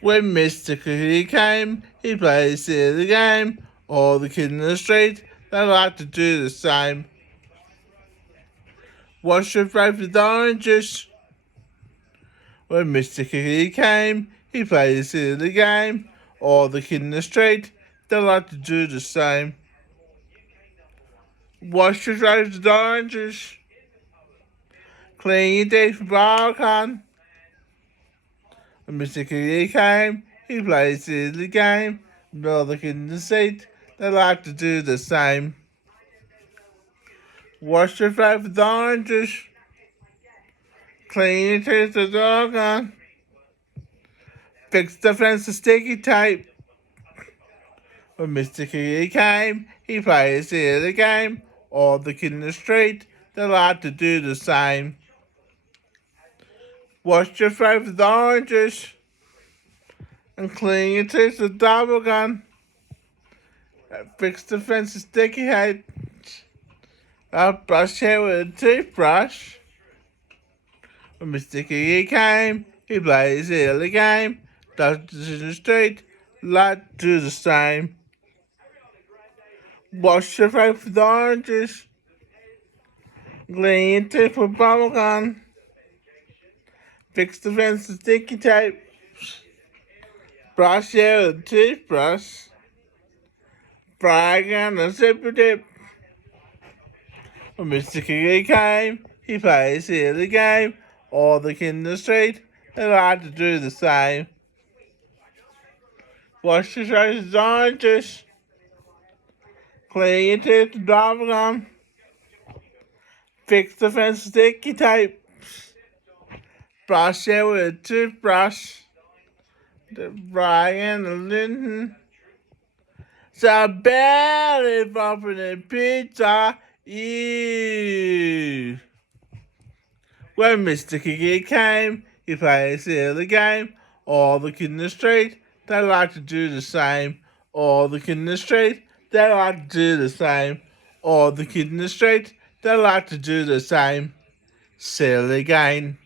When Mr. Clicky came, he played a silly game. All the kids in the street, they like to do the same. Wash your face with oranges. When Mr. Clicky came, he played a silly game. All the kids in the street, they like to do the same. Wash your face with oranges. Clean your teeth with barcon. When Mr. Clicky came, he played a silly game. All the kids in the street, they like to do the same. Wash your face with oranges. Clean your teeth with barcon. Fix the fence with sticky tape. When Mr. Clicky came, he played a silly game. All the kids in the street, they like to do the same. Wash your face with oranges and clean your teeth with double gun. Fix the fence with sticky tape. I'll brush hair with a toothbrush. When Mr. Clicky came, he played a silly game. Doctors in the street like to do the same. Wash your face with oranges. Clean your teeth with bubble gum. Fix the fence with sticky tape. Brush hair with a toothbrush. Fry gun and super dip. When Mr. Clicky came, he played a silly game. All the kids in the street, they like to do the same. Wash your face with oranges. Clean your teeth with bubble gum. Fix the fence with sticky tape. Brush hair with a toothbrush. The Brian and Linton. So barely bumping a pizza. Ew. When Mr. Clicky came, he played a silly game. All the kids in the street, they like to do the same. All the kids in the street, they like to do the same. All the kids in the street, they like to do the same. Silly game.